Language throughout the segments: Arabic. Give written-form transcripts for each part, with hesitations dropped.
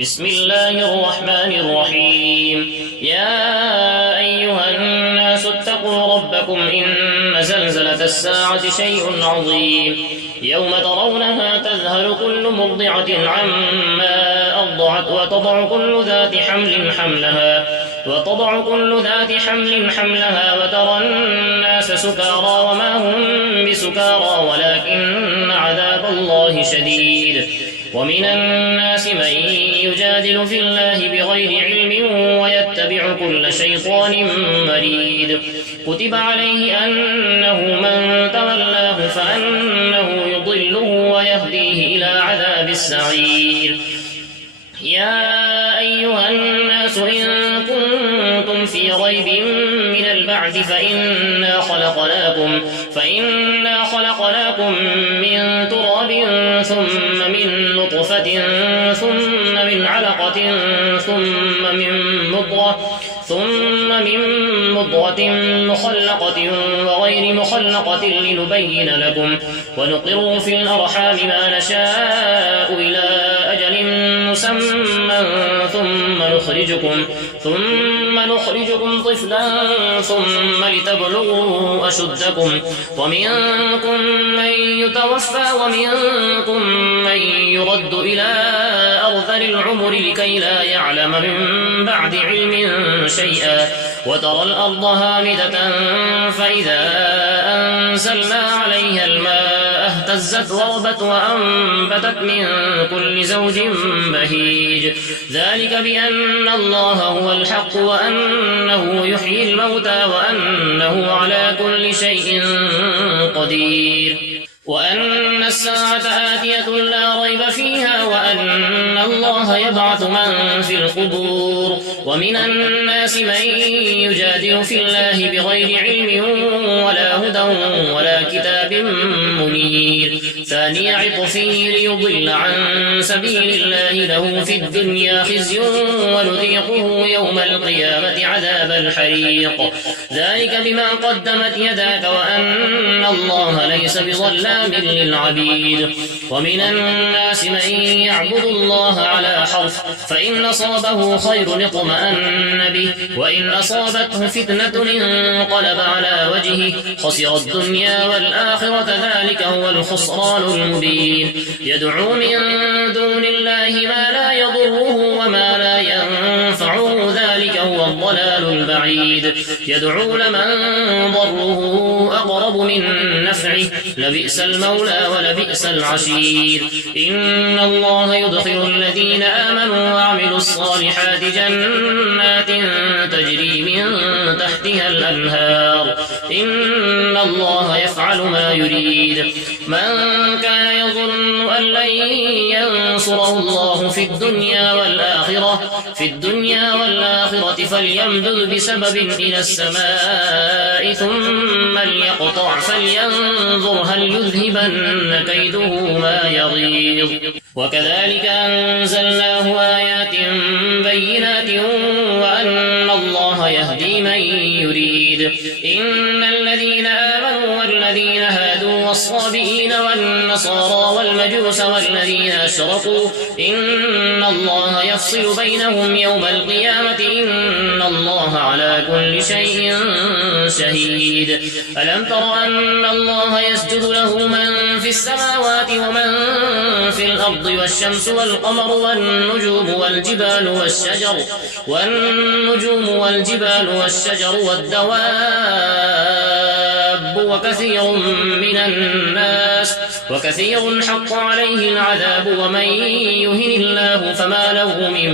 بسم الله الرحمن الرحيم. يا أيها الناس اتقوا ربكم إن زلزلة الساعة شيء عظيم يوم ترونها تذهل كل مرضعة عما أرضعت وتضع كل ذات حمل حملها وترى الناس سكارى وما هم بسكارى ولكن عذاب الله شديد. ومن الناس من يجادل في الله بغير علم ويتبع كل شيطان مريد. كتب عليه أنه من تولاه فأنه يضله ويهديه إلى عذاب السعير. يا أيها الناس إن كنتم في ريب من البعث فإنا خلقناكم من تراب ثم من نطفة ثم من علقة ثم من مضغة مخلقة وغير مخلقة لنبين لكم ونقر في الأرحام ما نشاء إلى أجل مسمى ثم نخرجكم طفلا ثم لتبلغوا أشدكم ومنكم من يتوفى ومنكم من يرد إلى أرذل العمر لكي لا يعلم من بعد علم شيئا. وترى الأرض هامدة فإذا أنزلنا عليها الماء اهتزت وربت وأنبتت من كل زوج بهيج. ذلك بأن الله هو الحق وأنه يحيي الموتى وأنه على كل شيء قدير وأن الساعة آتية لا ريب فيها وأن الله يبعث من في القبور. ومن الناس من يجادل في الله بغير علم ولا هدى ولا كتاب منير. ثاني عطفه ليضل عن سبيل الله له في الدنيا خزي ونذيقه يوم القيامة عذاب الحريق. ذلك بما قدمت يداك وأن الله ليس بظلام للعبيد. ومن الناس من يعبد الله على حرف فإن أصابه خير اطمأن به وإن أصابته فتنة انقلب على وجهه خسر الدنيا والآخرة ذلك هو الخسران المبين. يدعو من دون الله ما لا يضره وما لا ينفعه ذلك هو الضلال البعيد. يدعو لمن ضره أقرب من نفعه لبئس المولى ولبئس العشير. إن الله يدخل الذين آمنوا وعملوا الصالحات جنات تجري من تحتها الأنهار إن الله يفعل ما يريد. من كان يظن أن لن ينصره الله في الدنيا والآخرة فليمدد بسبب إلى السماء ثم ليقطع فلينظر هل يذهبن كيده ما يغيظ. وكذلك أنزلناه آيات بينات وأن الله يهدي من يريد. إن الذين آمنوا والذين هادوا والصابئين والنصارى والمجوس والذين أشركوا إن الله يفصل بينهم يوم القيامة إن الله على كل شيء شهيد. ألم تر أن الله يسجد له من في السماوات ومن في الأرض والشمس والقمر والجبال والشجر والدواب وكثير من الناس وكثير حق عليه العذاب ومن يهن الله فما له من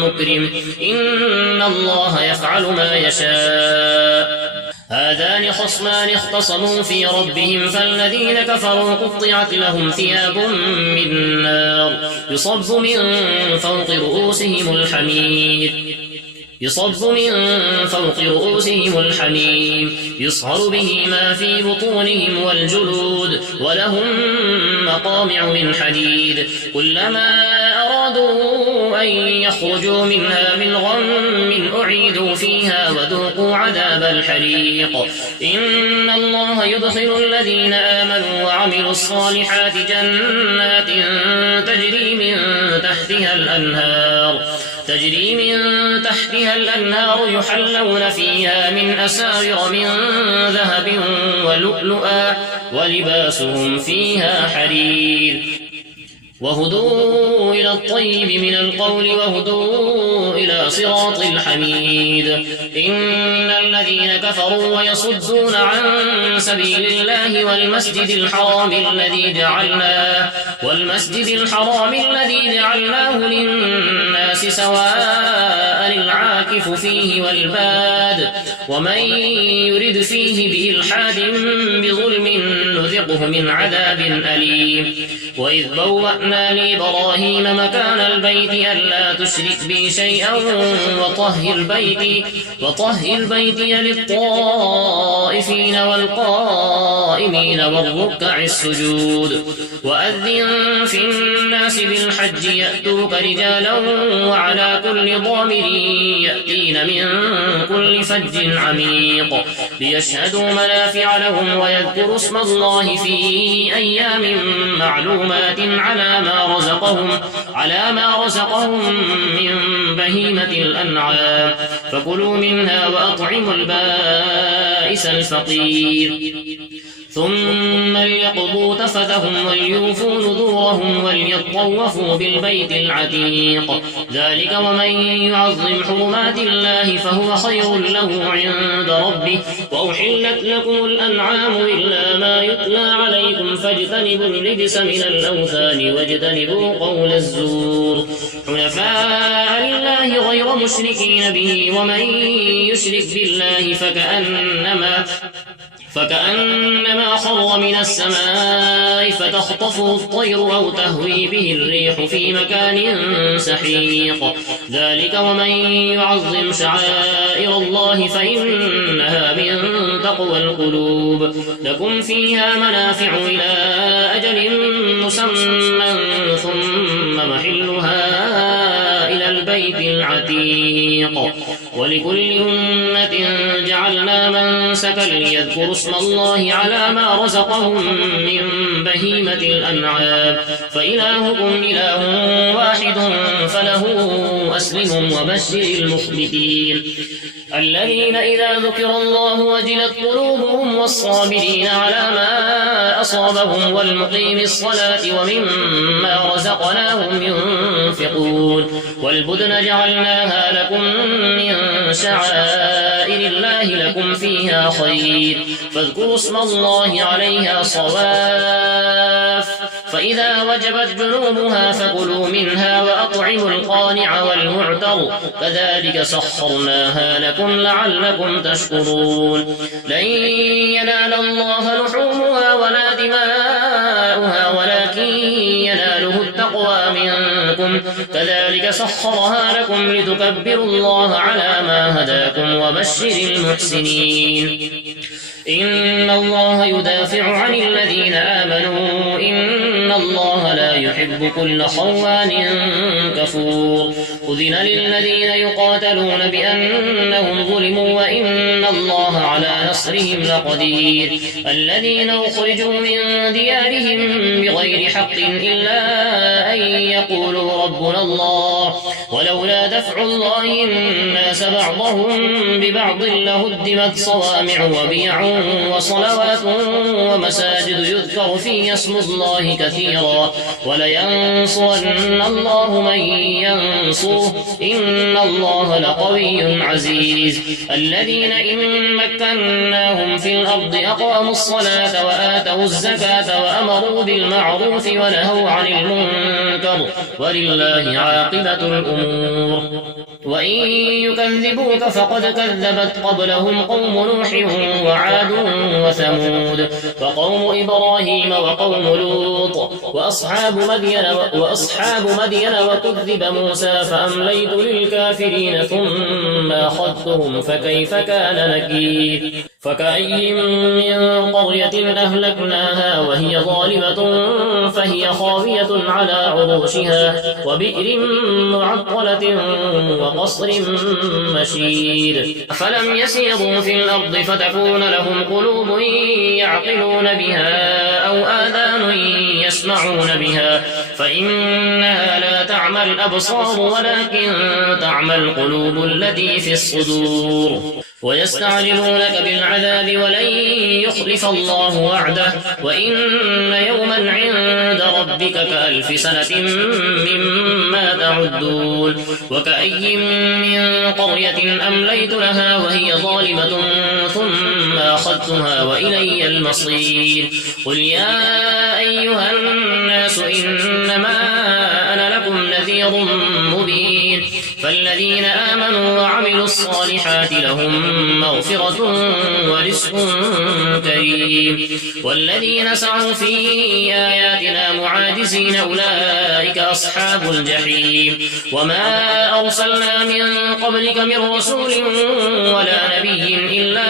مكرم إن الله يفعل ما يشاء. هذان خصمان اختصموا في ربهم فالذين كفروا قطعت لهم ثياب من نار يصب من فوق رؤوسهم الحميم يصهر به ما في بطونهم والجلود ولهم مقامع من حديد كلما أرادوا أن يخرجوا منها من غم أعيدوا فيها وذوقوا عذاب الحريق. إن الله يدخل الذين آمنوا وعملوا الصالحات جنات تجري من تحتها الأنهار يحلون فيها من أساور من ذهب ولؤلؤا ولباسهم فيها حرير. وهدوا إلى الطيب من القول وهدوا إلى صراط الحميد. إن الذين كفروا ويصدون عن سبيل الله والمسجد الحرام الذي جعلناه للناس سواء العاكف فيه والباد ومن يرد فيه بإلحاد بظلم نذقه من عذاب أليم. وإذ بوأنا لإبراهيم مكان البيت ألا تشرك بي شيئا وطهر بيتي للطائفين والقائمين والركع السجود. وأذن في الناس بالحج يأتوك رجالا وعلى كل ضامر يأتين من كل فج عميق ليشهدوا منافع لهم ويذكروا اسم الله في أيام معلومات على ما رزقهم من بهيمة الأنعام فكلوا منها وأطعموا البائس الفقير. ثم ليقضوا تفثهم وليوفوا نذورهم وليطوفوا بالبيت العتيق. ذلك ومن يعظم حرمات الله فهو خير له عند ربه. وأحلت لكم الأنعام إلا ما يتلى عليكم فاجتنبوا الرجس من الأوثان واجتنبوا قول الزور حنفاء لله غير مشركين به. ومن يشرك بالله فكأنما خر من السماء فتخطفه الطير أو تهوي به الريح في مكان سحيق. ذلك ومن يعظم شعائر الله فإنها من تقوى القلوب. لكم فيها منافع إلى أجل مسمى ثم محلها إلى البيت العتيق. ولكل أمة جعلنا منسكا ليذكروا اسم الله على ما رزقهم من بهيمة الأنعام فإلهكم إله واحد فله أسلموا وبشر المخبتين. الذين إذا ذكر الله وجلت قلوبهم والصابرين على ما أصابهم والمقيم الصلاة ومما رزقناهم ينفقون. والبدن جعلناها لكم من شعائر الله لكم فيها خير فاذكروا اسم الله عليها صواف فإذا وجبت جنوبها فكلوا منها وأطعموا القانع والمعتر كذلك سخرناها لكم لعلكم تشكرون. لن ينال الله لحومها ولا دماؤها ولكن يناله التقوى منكم كذلك سخرها لكم لتكبروا الله على ما هداكم وبشر المحسنين. إن الله يدافع عن الذين آمنوا إن الله لا يحب كل خوان كفور. أذن للذين يقاتلون بأنهم ظلموا وإن الله على نصرهم لقدير. الذين أخرجوا من ديارهم بغير حق إلا أن يقولوا ربنا الله ولولا دفع الله الناس بعضهم ببعض لهدمت صوامع وبيع وصلوات ومساجد يذكر فيها اسم الله كثيرا ولينصرن الله من ينصره إن الله لقوي عزيز. الذين إن مكناهم في الأرض أقاموا الصلاة وآتوا الزكاة وأمروا بالمعروف ونهوا عن المنكر ولله عاقبة الأمور. وإن يكذبوك فقد كذبت قبلهم قوم نوح وعاد وثمود وقوم إبراهيم وقوم لوط وأصحاب مدين وكذب موسى فأمليت للكافرين ثم أخذتهم فكيف كان نكير فكأي من قرية أهلكناها وهي ظالمة فهي خاوية على عروشها وبئر معطلة وقصر مشيد أفلم يسيروا في الأرض فتكون لهم قلوب يعقلون بها أو آذان يسمعون بها فإنها لا تعمى الأبصار ولكن تعمى القلوب التي في الصدور ويستعجلونك بالعذاب ولن يخلف الله وعده وإن يوما عند ربك كألف سنة مما تعدون وكأي من قرية أمليت لها وهي ظالمة ثم أخذتها وإلي المصير قل يا أيها الناس إنما أنا لكم نذير مبين فالذين آمنوا وعملوا الصالحات لهم مغفرة ورزق كريم والذين سعوا في آياتنا معاجزين أولئك أصحاب الجحيم وما أرسلنا من قبلك من رسول ولا نبي إلا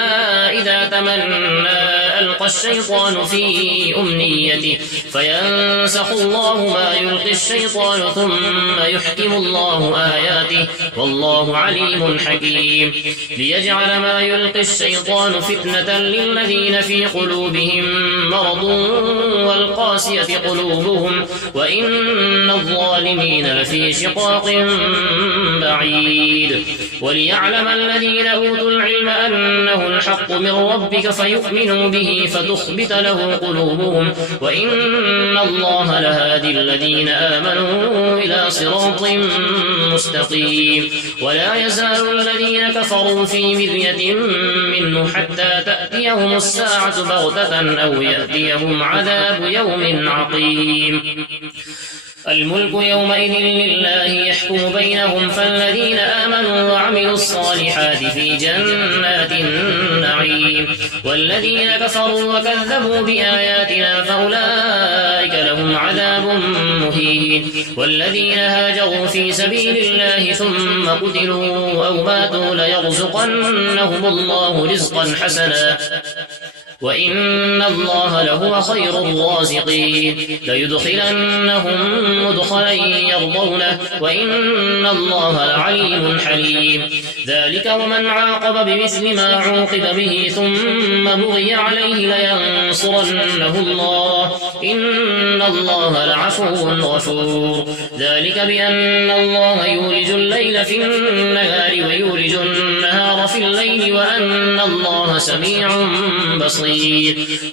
إذا تمنى ألقى الشيطان في أمنيته فينسخ الله ما يلقي الشيطان ثم يحكم الله آياته والله عليم حكيم ليجعل ما يلقي الشيطان فتنة للذين في قلوبهم مرض والقاسية قلوبهم وإن الظالمين لفي شقاق بعيد وليعلم الذين أوتوا العلم أنه الحق من ربك فيؤمنوا به فتخبت له قلوبهم وإن الله لهادي الذين آمنوا إلى صراط مستقيم ولا يزال الذين كفروا في مرية منه حتى تأتيهم الساعة بغتة أو يأتيهم عذاب يوم عقيم الملك يومئذ لله يحكم بينهم فالذين آمنوا وعملوا الصالحات في جنات النعيم والذين كفروا وكذبوا بآياتنا فأولئك لهم عذاب مهين والذين هاجروا في سبيل الله ثم قتلوا أو ماتوا ليرزقنهم الله رزقا حسنا وإن الله لهو خير الرازقين ليدخلنهم مدخلا يرضونه وإن الله لعليم حليم ذلك ومن عاقب بمثل ما عوقب به ثم بغي عليه لينصرنه الله إن الله لعفو غفور ذلك بأن الله يولج الليل في النهار ويولج النهار في الليل وأن الله سميع بصير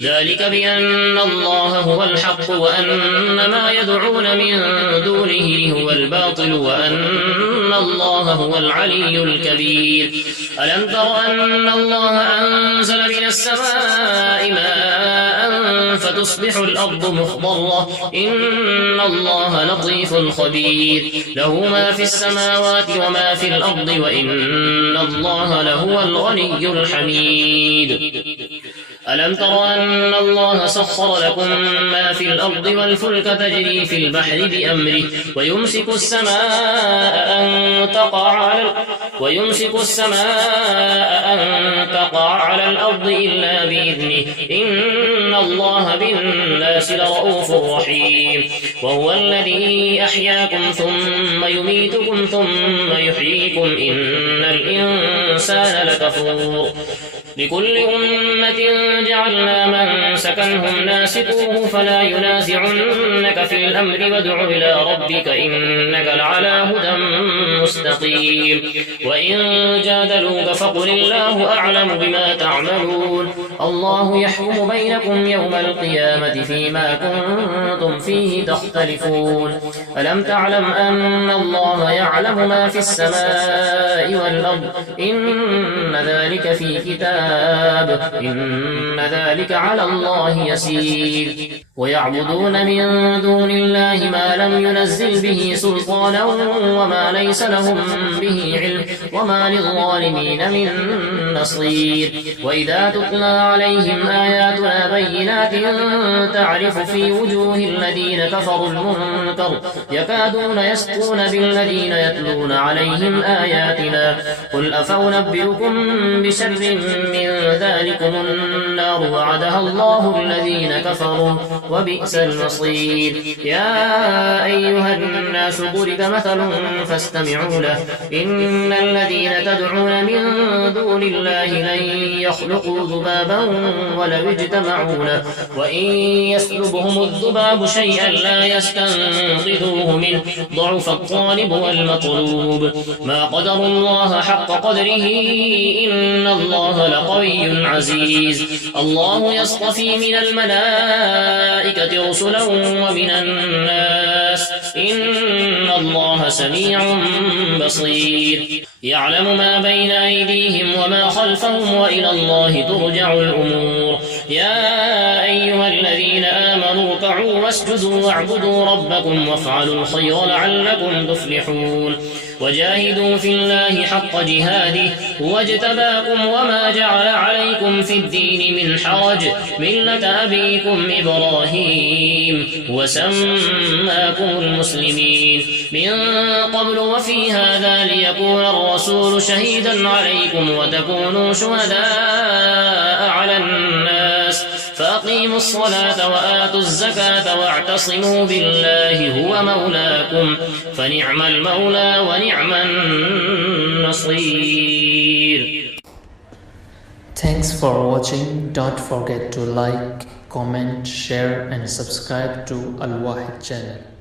ذلك بأن الله هو الحق وأن ما يدعون من دونه هو الباطل وأن الله هو العلي الكبير ألم تر أن الله أنزل من السماء ماء فتصبح الأرض مخضرة إن الله لطيف خبير له ما في السماوات وما في الأرض وإن الله لهو الغني الحميد ألم تر أن الله سخر لكم ما في الأرض والفلك تجري في البحر بأمره ويمسك السماء أن تقع على الأرض إلا بإذنه إن الله بالناس لرؤوف رحيم وهو الذي أحياكم ثم يميتكم ثم يحييكم إن الإنسان لكفور لكل أمة جعلنا من سكنهم ناسكوه فلا ينازعنك في الأمر وادع إلى ربك إنك لعلى هدى مستقيم وإن جادلوك فقل الله أعلم بما تعملون الله يحكم بينكم يوم القيامة فيما كنتم فيه تختلفون ألم تعلم أن الله يعلم ما في السماء والأرض إن ذلك في كتاب إن ذلك على الله يسير ويعبدون من دون الله ما لم ينزل به سلطانا وما ليس له لهم به علم وما للظالمين من نصير وإذا تتلى عليهم آياتنا بينات تعرف في وجوه الذين كفروا المنكر يكادون يسقون بالذين يتلون عليهم آياتنا قل أفأنبئكم بشر من ذلكم النار وعدها الله الذين كفروا وبئس المصير يا أيها الناس ضرب مثل فاستمعوا له إن الذين تدعون من دون الله لن يخلقوا ذبابا ولو اجتمعوا له وإن يسلبهم الذباب شيئا لا يستنقذوه منه ضعف الطالب والمطلوب ما قدروا الله حق قدره إن الله لقوي عزيز الله يصطفي من الملائكة رسلا ومن الناس إن الله سميع بصير يعلم ما بين أيديهم وما خلفهم وإلى الله ترجع الأمور يا أيها الذين آمنوا اركعوا واسجدوا واعبدوا ربكم وافعلوا الخير لعلكم تفلحون وجاهدوا في الله حق جهاده هو اجتباكم وما جعل عليكم في الدين من حرج ملة أبيكم إبراهيم وسماكم المسلمين من قبل وفي هذا ليكون الرسول شهيدا عليكم وتكونوا شهداء على الناس فأقيموا الصلاة وآتوا الزكاة واعتصموا بالله هو مولاكم فنعم المولى ونعم النصير. Thanks for watching. Don't forget to like, comment, share and subscribe to Al Wahid channel.